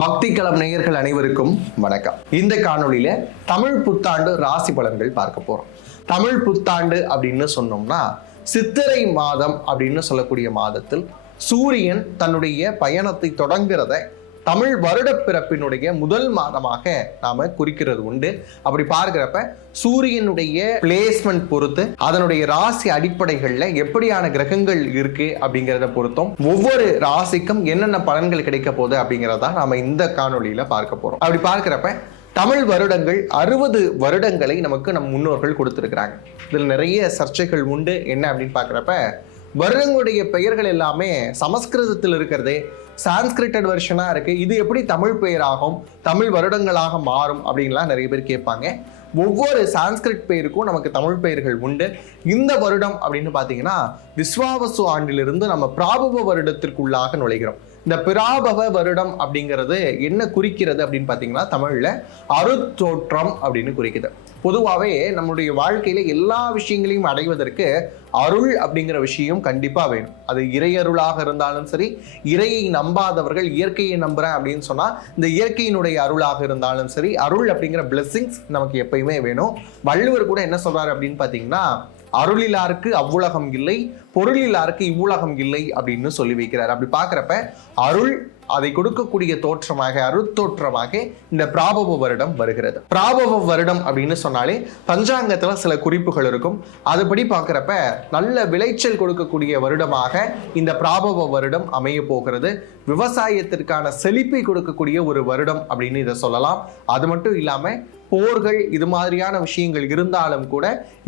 பக்தி களம் நேயர்கள் அனைவருக்கும் வணக்கம். இந்த காணொளியில தமிழ் புத்தாண்டு ராசி பலன்கள் பார்க்க போறோம். தமிழ் புத்தாண்டு அப்படின்னு சொன்னோம்னா சித்திரை மாதம் அப்படின்னு சொல்லக்கூடிய மாதத்தில் சூரியன் தன்னுடைய பயணத்தை தொடங்குறத தமிழ் வருட பிறப்பினுடைய முதல் மாதமாக நாம குறிக்கிறது உண்டு. அப்படி பார்க்கிறப்ப சூரியனுடைய பிளேஸ்மெண்ட் பொறுத்து அதனுடைய ராசி அடிப்படைகள்ல எப்படியான கிரகங்கள் இருக்கு அப்படிங்கிறத பொறுத்தும் ஒவ்வொரு ராசிக்கும் என்னென்ன பலன்கள் கிடைக்க போகுது அப்படிங்கிறத நாம இந்த காணொளியில பார்க்க போறோம். அப்படி பார்க்கிறப்ப தமிழ் வருடங்கள் 60 வருடங்களை நமக்கு நம் முன்னோர்கள் கொடுத்திருக்கிறாங்க. இதில் நிறைய சர்ச்சைகள் உண்டு. என்ன அப்படின்னு பார்க்கிறப்ப வருடங்களுடைய பெயர்கள் எல்லாமே சமஸ்கிருதத்தில் இருக்கிறதே சான்ஸ்கிரிட்டட் வெர்ஷனா இருக்கு. இது எப்படி தமிழ் பெயராகும், தமிழ் வருடங்களாக மாறும் அப்படின்லாம் நிறைய பேர் கேட்பாங்க. ஒவ்வொரு சான்ஸ்கிரிட் பெயருக்கும் நமக்கு தமிழ் பெயர்கள் உண்டு. இந்த வருடம் அப்படின்னு பார்த்தீங்கன்னா விஸ்வாவசு ஆண்டிலிருந்து நம்ம பிராபவ வருடத்திற்குள்ளாக நுழைகிறோம். இந்த பிராபவ வருடம் அப்படிங்கிறது என்ன குறிக்கிறது அப்படின்னு பார்த்தீங்கன்னா தமிழ்ல அருத்தோற்றம் அப்படின்னு குறிக்குது. பொதுவாகவே நம்மளுடைய வாழ்க்கையில எல்லா விஷயங்களையும் அடைவதற்கு அருள் அப்படிங்கிற விஷயம் கண்டிப்பா வேணும். அது இறையருளாக இருந்தாலும் சரி, இறையை நம்பாதவர்கள் இயற்கையை நம்புறேன் அப்படின்னு சொன்னா இந்த இயற்கையினுடைய அருளாக இருந்தாலும் சரி, அருள் அப்படிங்கிற பிளெஸிங்ஸ் நமக்கு எப்பயுமே வேணும். வள்ளுவர் கூட என்ன சொல்றாரு அப்படின்னு பார்த்தீங்கன்னா அருளிலாருக்கு அவ்வுலகம் இல்லை, பொருளிலாருக்கு இவ்வுலகம் இல்லை அப்படின்னு சொல்லி வைக்கிறார். அப்படி பார்க்கிறப்ப அருள் அதை கொடுக்கக்கூடிய தோற்றமாக அருத்தோற்றமாக இந்த பிராபவ வருடம் வருகிறது. பிராபவ வருடம் அப்படின்னு சொன்னாலே பஞ்சாங்கத்துல சில குறிப்புகள் இருக்கும். அதுபடி பார்க்கிறப்ப நல்ல விளைச்சல் கொடுக்கக்கூடிய வருடமாக இந்த பிராபவ வருடம் அமைய போகிறது. விவசாயத்திற்கான செழிப்பை கொடுக்கக்கூடிய ஒரு வருடம் அப்படின்னு இதை சொல்லலாம். அது மட்டும் இல்லாம போர்கள் இது மாதிரியான விஷயங்கள் இருந்தாலும் கூட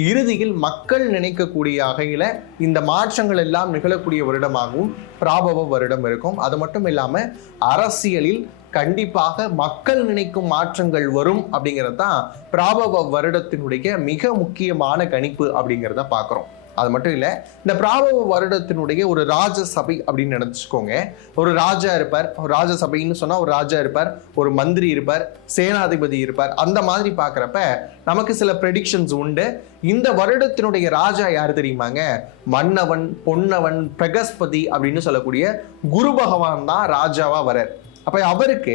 இறுதியில் மக்கள் நினைக்கக்கூடிய வகையில இந்த மாற்றங்கள் எல்லாம் நிகழக்கூடிய வருடமாகவும் பிராபவ வருடம் இருக்கும். அது மட்டும் இல்லாம அரசியலில் கண்டிப்பாக மக்கள் நினைக்கும் மாற்றங்கள் வரும் அப்படிங்கிறது தான் பிராபவ வருடத்தினுடைய மிக முக்கியமான கணிப்பு அப்படிங்கிறத பார்க்கிறோம். அது மட்டும் இல்லை, இந்த பிராபவ வருடத்தினுடைய ஒரு ராஜசபை அப்படின்னு நினைச்சுக்கோங்க. ஒரு ராஜா இருப்பார், ஒரு ராஜசபைன்னு சொன்னா ஒரு ராஜா இருப்பார், ஒரு மந்திரி இருப்பார், சேனாதிபதி இருப்பார். அந்த மாதிரி பார்க்குறப்ப நமக்கு சில ப்ரெடிக்ஷன்ஸ் உண்டு. இந்த வருடத்தினுடைய ராஜா யார் தெரியுமாங்க? மன்னவன், பொன்னவன், பிரகஸ்பதி அப்படின்னு சொல்லக்கூடிய குரு பகவான் தான் ராஜாவா வரார். அப்ப அவருக்கு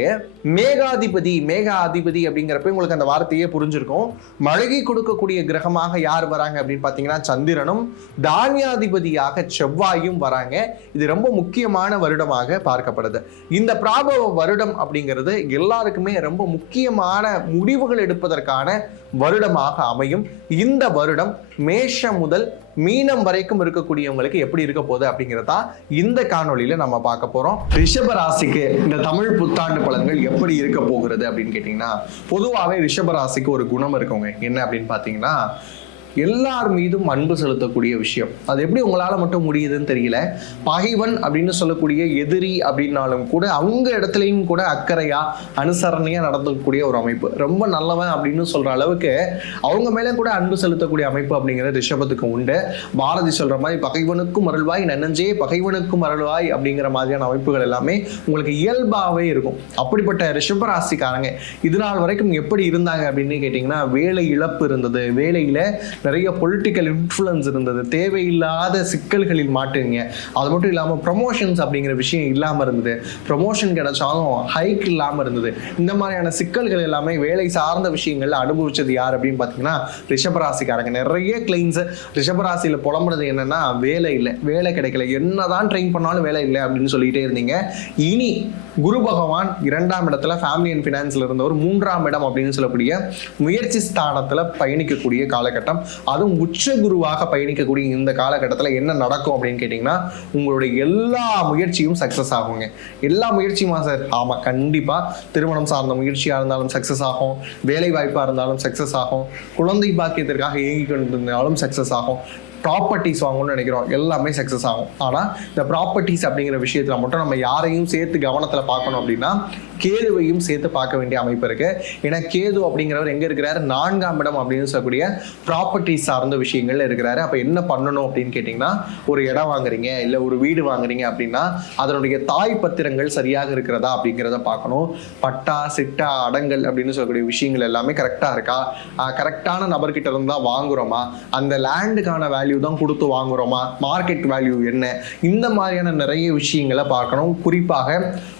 மேகாதிபதி அப்படிங்கிறப்ப உங்களுக்கு அந்த வார்த்தையே புரிஞ்சிருக்கும். மழை கொடுக்கக்கூடிய கிரகமாக யார் வராங்க அப்படின்னு பார்த்தீங்கன்னா சந்திரனும், தானியாதிபதியாக செவ்வாயும் வராங்க. இது ரொம்ப முக்கியமான வருடமாக பார்க்கப்படுது. இந்த பிராபவ வருடம் அப்படிங்கிறது எல்லாருக்குமே ரொம்ப முக்கியமான முடிவுகள் எடுப்பதற்கான வருடமாக அமையும். இந்த வருடம் மேஷம் முதல் மீனம் வரைக்கும் இருக்கக்கூடியவங்களுக்கு எப்படி இருக்க போகுது அப்படிங்கிறதா இந்த காணொளியில நம்ம பார்க்க போறோம். ரிஷப ராசிக்கு இந்த தமிழ் புத்தாண்டு பலன்கள் எப்படி இருக்க போகிறது அப்படின்னு கேட்டீங்கன்னா, பொதுவாகவே ரிஷப ராசிக்கு ஒரு குணம் இருக்குங்க. என்ன அப்படின்னு பார்த்தீங்கன்னா எல்லார் மீதும் அன்பு செலுத்தக்கூடிய விஷயம். அது எப்படி உங்களால மட்டும் முடியுதுன்னு தெரியல. பகைவன் அப்படின்னு சொல்லக்கூடிய எதிரி அப்படின்னாலும் கூட அவங்க இடத்துலையும் கூட அக்கறையா அனுசரணையா நடத்தக்கூடிய ஒரு அமைப்பு. ரொம்ப நல்லவன் அப்படின்னு சொல்ற அளவுக்கு அவங்க மேல கூட அன்பு செலுத்தக்கூடிய அமைப்பு அப்படிங்கிறது ரிஷபத்துக்கு உண்டு. பாரதி சொல்ற மாதிரி பகைவனுக்கும் அருள்வாய் நன்னஞ்சே பகைவனுக்கும் அருள்வாய் அப்படிங்கிற மாதிரியான அமைப்புகள் எல்லாமே உங்களுக்கு இயல்பாகவே இருக்கும். அப்படிப்பட்ட ரிஷபராசிக்காரங்க இது நாள் வரைக்கும் எப்படி இருந்தாங்க அப்படின்னு கேட்டீங்கன்னா, வேலை இழப்பு இருந்தது, வேலையில நிறைய பொலிட்டிக்கல் இன்ஃப்ளூயன்ஸ் இருந்தது, தேவையில்லாத சிக்கல்களில் மாட்டுங்க. அது மட்டும் இல்லாமல் ப்ரமோஷன்ஸ் அப்படிங்கிற விஷயம் இல்லாமல் இருந்தது, ப்ரமோஷன் கிடைச்சாலும் ஹைக் இல்லாமல் இருந்தது. இந்த மாதிரியான சிக்கல்கள் எல்லாமே வேலை சார்ந்த விஷயங்கள்ல அனுபவிச்சது யார் அப்படின்னு பார்த்தீங்கன்னா ரிஷபராசிக்காரங்க. நிறைய கிளைண்ட்ஸ் ரிஷபராசியில் புலம்புறது என்னன்னா வேலை இல்லை, வேலை கிடைக்கல, என்னதான் ட்ரெயின் பண்ணாலும் வேலை இல்லை அப்படின்னு சொல்லிட்டே இருந்தீங்க. இனி குரு பகவான் 2ஆம் இடத்துல ஃபேமிலி அண்ட் ஃபினான்ஸ்ல இருந்தவர் 3ஆம் இடம் அப்படின்னு சொல்லக்கூடிய முயற்சி ஸ்தானத்துல பயணிக்கக்கூடிய காலகட்டம். அதுவும் உச்ச குருவாக பயணிக்கக்கூடிய இந்த காலகட்டத்தில் என்ன நடக்கும் அப்படின்னு கேட்டீங்கன்னா, உங்களுடைய எல்லா முயற்சியும் சக்சஸ் ஆகுங்க. எல்லா முயற்சியுமா சார்? ஆமா, கண்டிப்பா. திருமணம் சார்ந்த முயற்சியா இருந்தாலும் சக்சஸ் ஆகும், வேலை வாய்ப்பா இருந்தாலும் சக்சஸ் ஆகும், குழந்தை பாக்கியத்திற்காக இயங்கி கொண்டிருந்தாலும் சக்சஸ் ஆகும், ப்ராப்பர்ட்டிஸ் வாங்கணும்னு நினைக்கிறோம் எல்லாமே சக்ஸஸ் ஆகும். ஆனால் இந்த ப்ராப்பர்ட்டிஸ் அப்படிங்கிற விஷயத்தில் மட்டும் நம்ம யாரையும் சேர்த்து கவனத்தில் பார்க்கணும் அப்படின்னா கேதுவையும் சேர்த்து பார்க்க வேண்டிய அமைப்பு இருக்கு. ஏன்னா கேது அப்படிங்கிறவர் எங்கே இருக்கிறாரு? 4ஆம் இடம் அப்படின்னு சொல்லக்கூடிய ப்ராப்பர்ட்டிஸ் சார்ந்த விஷயங்கள்ல இருக்கிறாரு. அப்போ என்ன பண்ணணும் அப்படின்னு கேட்டிங்கன்னா, ஒரு இடம் வாங்குறீங்க இல்லை ஒரு வீடு வாங்குறீங்க அப்படின்னா அதனுடைய தாய் பத்திரங்கள் சரியாக இருக்கிறதா அப்படிங்கிறத பார்க்கணும். பட்டா சிட்டா அடங்கல் அப்படின்னு சொல்லக்கூடிய விஷயங்கள் எல்லாமே கரெக்டாக இருக்கா, கரெக்டான நபர்கிட்ட இருந்தால் வாங்குறோமா, அந்த லேண்டுக்கான வேல்யூ வேல்யூ தான் கொடுத்து வாங்குறோமா, மார்க்கெட் வேல்யூ என்ன, இந்த மாதிரியான நிறைய விஷயங்களை பார்க்கணும். குறிப்பாக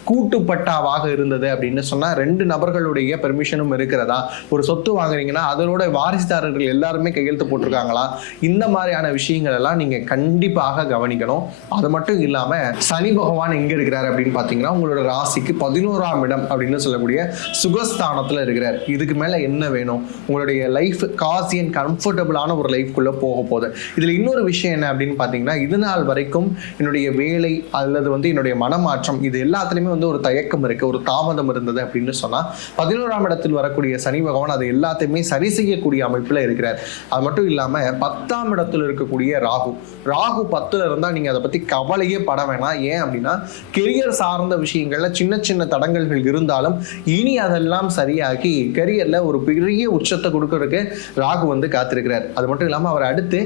கூட்டுப்பட்டாவாக இருந்தது அப்படின்னு சொன்னா 2 நபர்களுடைய பெர்மிஷனும் இருக்கிறதா, ஒரு சொத்து வாங்குறீங்கன்னா அதனோட வாரிசுதாரர்கள் எல்லாருமே கையெழுத்து போட்டிருக்காங்களா, இந்த மாதிரியான விஷயங்கள் எல்லாம் நீங்க கண்டிப்பாக கவனிக்கணும். அது மட்டும் இல்லாம சனி பகவான் எங்க இருக்கிறார் அப்படின்னு பாத்தீங்கன்னா உங்களோட ராசிக்கு 11ஆம் இடம் அப்படின்னு சொல்லக்கூடிய சுகஸ்தானத்துல இருக்கிறார். இதுக்கு மேல என்ன வேணும்? உங்களுடைய லைஃப் காசி அண்ட் கம்ஃபர்டபுளான ஒரு லைஃப்குள்ள போக போகுது. இதுல இன்னொரு விஷயம் என்ன அப்படின்னு பாத்தீங்கன்னா, இது நாள் வரைக்கும் என்னுடைய வேலை அல்லது என்னுடைய மனமாற்றம் இது எல்லாத்துலயுமே ஒரு தயக்கம் இருக்கு, ஒரு தாமதம் இருந்தது அப்படின்னு சொன்னா 11ஆம் இடத்தில் வரக்கூடிய சனி பகவான் அது எல்லாத்தையுமே சரி செய்யக்கூடிய அமைப்புல இருக்கிறார். அது மட்டும் இல்லாம 10ஆம் இடத்துல இருக்கக்கூடிய ராகு 10ல இருந்தா நீங்க அதை பத்தி கவலையே பட வேணாம். ஏன் அப்படின்னா கெரியர் சார்ந்த விஷயங்கள்ல சின்ன சின்ன தடங்கல்கள் இருந்தாலும் இனி அதெல்லாம் சரியாக்கி கெரியர்ல ஒரு பெரிய உச்சத்தை கொடுக்கறதுக்கு ராகு காத்திருக்கிறார். அது மட்டும் இல்லாம அவர் அடுத்து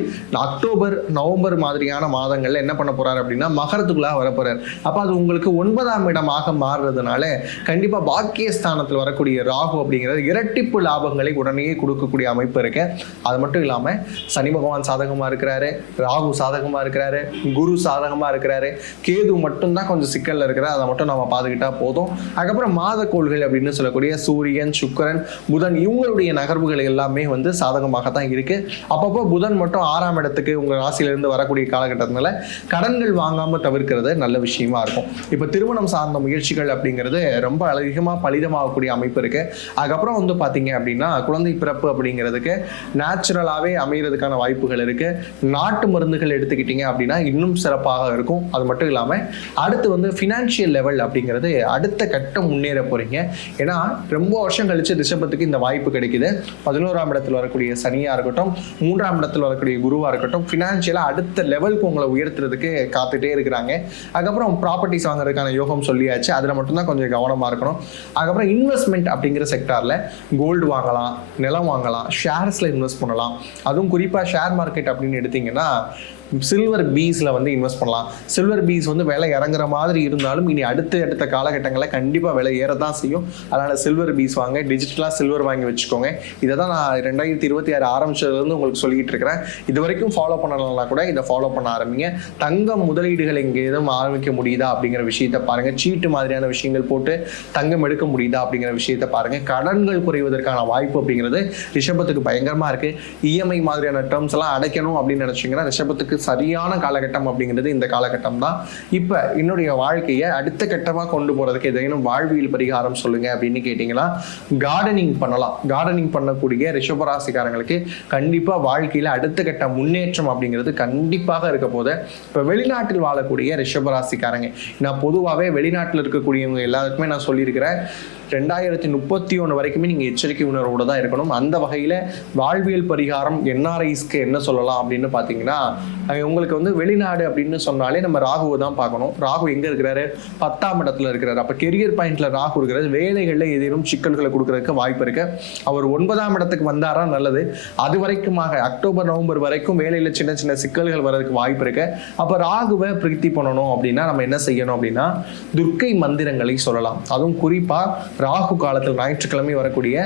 அக்டோபர் நவம்பர் மாதிரியான மாதங்கள்ல என்ன பண்ண போறாரு அப்படின்னா மகரத்துக்குள்ள வர போறார். அப்ப அது உங்களுக்கு 9ஆம் இடமாக மாறுறதுனால கண்டிப்பா பாக்கியஸ்தானத்தில் வரக்கூடிய ராகு அப்படிங்கிறது இரட்டிப்பு லாபங்களை உடனே கொடுக்கக்கூடிய அமைப்பு இருக்கு. அது மட்டும் இல்லாம சனி பகவான் சாதகமா இருக்கிறாரு, ராகு சாதகமா இருக்கிறாரு, குரு சாதகமா இருக்கிறாரு, கேது மட்டும் தான் கொஞ்சம் சிக்கல்ல இருக்கிறார். அதை மட்டும் நம்ம பார்த்துக்கிட்டா போதும். அதுக்கப்புறம் மாத கோள்கள் அப்படின்னு சொல்லக்கூடிய சூரியன், சுக்கிரன், புதன் இவங்களுடைய நகர்வுகள் எல்லாமே சாதகமாக தான் இருக்கு. அப்பப்போ புதன் மட்டும் 6ஆம் இடத்துக்கு உங்க ராசியிலிருந்து வரக்கூடிய காலகட்டத்தினால கடன்கள் வாங்காம தவிர்க்கிறது நல்ல விஷயமா இருக்கும். இப்ப திருமணம் சார்ந்த முயற்சிகள் அப்படிங்கிறது ரொம்ப அதிகமா பலிதமாகக்கூடிய அமைப்பு இருக்கு. அதுக்கப்புறம் பாத்தீங்க அப்படின்னா குழந்தை பிறப்பு அப்படிங்கிறதுக்கு நேச்சுரலாவே அமைகிறதுக்கான வாய்ப்புகள் இருக்கு. நாட்டு மருந்துகள் எடுத்துக்கிட்டீங்க அப்படின்னா இன்னும் சிறப்பாக இருக்கும். அது மட்டும் இல்லாம அடுத்து ஃபினான்ஷியல் லெவல் அப்படிங்கிறது அடுத்த கட்டம் முன்னேற போறீங்க. ஏன்னா ரொம்ப வருஷம் கழிச்சு ரிஷபத்துக்கு இந்த வாய்ப்பு கிடைக்குது. 11ஆம் இடத்துல வரக்கூடிய சனியா இருக்கட்டும், 3ஆம் இடத்துல வரக்கூடிய குருவா இருக்கட்டும், ஃபினான்ஷியலா அடுத்த லெவலுக்கு உங்களை உயர்த்துறதுக்கு காத்துட்டே இருக்கிறாங்க. அதுக்கப்புறம் ப்ராப்பர்ட்டிஸ் வாங்குறதுக்கான யோகம் சொல்லியாச்சு, அதுல மட்டும்தான் கொஞ்சம் கவனமா இருக்கணும். அதுக்கப்புறம் இன்வெஸ்ட்மெண்ட் அப்படிங்கிற செக்டார்ல கோல்டு வாங்கலாம், நிலம் வாங்கலாம், ஷேர்ஸ்ல இன்வெஸ்ட் பண்ணலாம். அதுவும் குறிப்பா ஷேர் மார்க்கெட் அப்படின்னு எடுத்தீங்கன்னா சில்வர் பீஸ்ல இன்வெஸ்ட் பண்ணலாம். சில்வர் பீஸ் விலை இறங்குற மாதிரி இருந்தாலும் இனி அடுத்த காலகட்டங்களில் கண்டிப்பா விலை ஏறதான் செய்யும். அதனால சில்வர் பீஸ் வாங்க, டிஜிட்டலா சில்வர் வாங்கி வச்சுக்கோங்க. இதை தான் நான் 2026 ஆரம்பிச்சதுலேருந்து உங்களுக்கு சொல்லிட்டு இருக்கிறேன். இது வரைக்கும் ஃபாலோ பண்ணலன்னா கூட இதை ஃபாலோ பண்ண ஆரம்பிங்க. தங்கம் முதலீடுகள் எங்கே எதுவும் ஆரம்பிக்க முடியுதா அப்படிங்கிற விஷயத்த பாருங்க. சீட்டு மாதிரியான விஷயங்கள் போட்டு தங்கம் எடுக்க முடியுதா அப்படிங்கிற விஷயத்த பாருங்க. கடன்கள் குறைவதற்கான வாய்ப்பு அப்படிங்கிறது ரிஷபத்துக்கு பயங்கரமா இருக்கு. இஎம்ஐ மாதிரியான டேர்ம்ஸ் எல்லாம் அடைக்கணும் அப்படின்னு நினைச்சீங்கன்னா ரிஷபத்துக்கு சரியான காலகட்டம் அப்படிங்கிறது இந்த காலகட்டம் தான். இப்ப என்னுடைய வாழ்க்கையை அடுத்த கட்டமா கொண்டு போறதுக்கு ஏதேனும் வாழ்வியல் பரிகாரம் சொல்லுங்க அப்படின்னு கேட்டீங்கன்னா கார்டனிங் பண்ணலாம். கார்டனிங் பண்ணக்கூடிய ரிஷபராசிக்காரங்களுக்கு கண்டிப்பா வாழ்க்கையில அடுத்த கட்ட முன்னேற்றம் அப்படிங்கிறது கண்டிப்பாக இருக்க போது. இப்ப வெளிநாட்டில் வாழக்கூடிய ரிஷபராசிக்காரங்க, நான் பொதுவாகவே வெளிநாட்டில் இருக்கக்கூடியவங்க எல்லாருக்குமே நான் சொல்லியிருக்கிறேன், 2031 வரைக்குமே நீங்க எச்சரிக்கை உணர்வோட தான் இருக்கணும். அந்த வகையில வாழ்வியல் பரிகாரம் என்ஆர்ஐஸ்க்கு என்ன சொல்லலாம் அப்படின்னு பாத்தீங்கன்னா, உங்களுக்கு வெளிநாடு அப்படின்னு சொன்னாலே நம்ம ராகுவை தான் பார்க்கணும். ராகு எங்க இருக்கிறாரு? 10ஆம் இடத்துல இருக்கிறாரு. அப்ப கெரியர் பாயிண்ட்ல ராகு இருக்கிறாரு. வேலைகள்ல ஏதேனும் சிக்கல்களை கொடுக்கறதுக்கு வாய்ப்பு இருக்கு. அவர் 9ஆம் இடத்துக்கு வந்தாரா நல்லது. அது வரைக்குமாக அக்டோபர் நவம்பர் வரைக்கும் வேலையில சின்ன சின்ன சிக்கல்கள் வர்றதுக்கு வாய்ப்பு இருக்கு. அப்ப ராகுவை பிரீத்தி பண்ணணும் அப்படின்னா நம்ம என்ன செய்யணும் அப்படின்னா துர்க்கை மந்திரங்களை சொல்லலாம். அதுவும் குறிப்பா ராகு காலத்தில் ஞாயிற்றுக்கிழமை வரக்கூடிய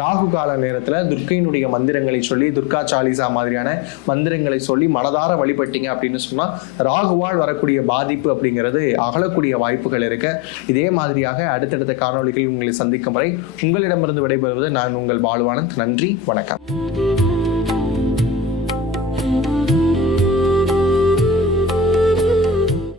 ராகு கால நேரத்துல துர்க்கையினுடைய மந்திரங்களை சொல்லி, துர்கா சாலிசா மாதிரியான மந்திரங்களை சொல்லி மனதார வழிபட்டீங்க அப்படின்னு சொன்னா ராகுவால் வரக்கூடிய பாதிப்பு அப்படிங்கிறது அகலக்கூடிய வாய்ப்புகள் இருக்கு. இதே மாதிரியாக அடுத்தடுத்த காணொளிகளில் உங்களை சந்திக்கும் வரை உங்களிடமிருந்து விடைபெறுவது நான் உங்கள் பாலுவானந்த். நன்றி, வணக்கம்.